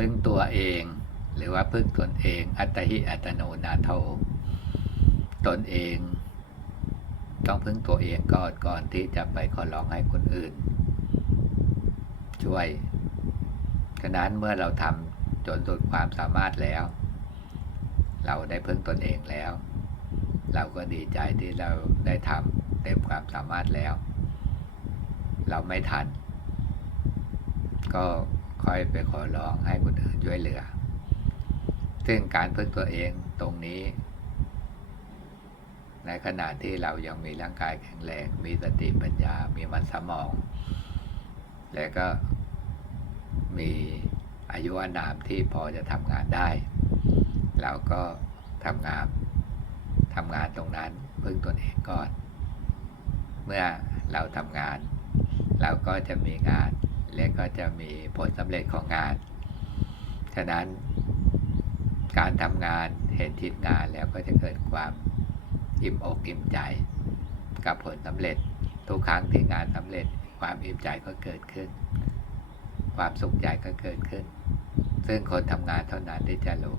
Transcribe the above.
พึ่งตัวเอง หรือว่าพึ่งตนเอง อัตหิอัตโนนาโถตนเอง ต้องพึ่งตัวเองก่อนก่อนที่จะไปขอร้องให้คนอื่น ช่วยฉะนั้นเมื่อเราทำจนสุดความสามารถแล้ว เราได้พึ่งตนเองแล้ว เราก็ดีใจที่เราได้ทำเต็มความสามารถแล้ว เราไม่ทัน ก็ ค่อยไปขอร้องให้คนอื่นช่วยเหลือ ซึ่งการพึ่งตัวเองตรงนี้ ในขณะที่เรายังมีร่างกายแข็งแรง มีสติปัญญา มีมันสมอง และก็มีอายุอานามที่พอจะทำงานได้ เราก็ทำงานทำงานตรงนั้นพึ่งตนเองก่อน เมื่อเราทำงาน เราก็จะมีงาน และก็จะมีผลสำเร็จของงาน ฉะนั้นการทำงานเห็นทิศงานแล้วก็จะเกิดความอิ่มอกอิ่มใจ กับผลสำเร็จทุกครั้งที่งานสำเร็จความอิ่มใจก็เกิดขึ้น ความสุขใจก็เกิดขึ้น ซึ่งคนทำงานเท่านั้นที่จะรู้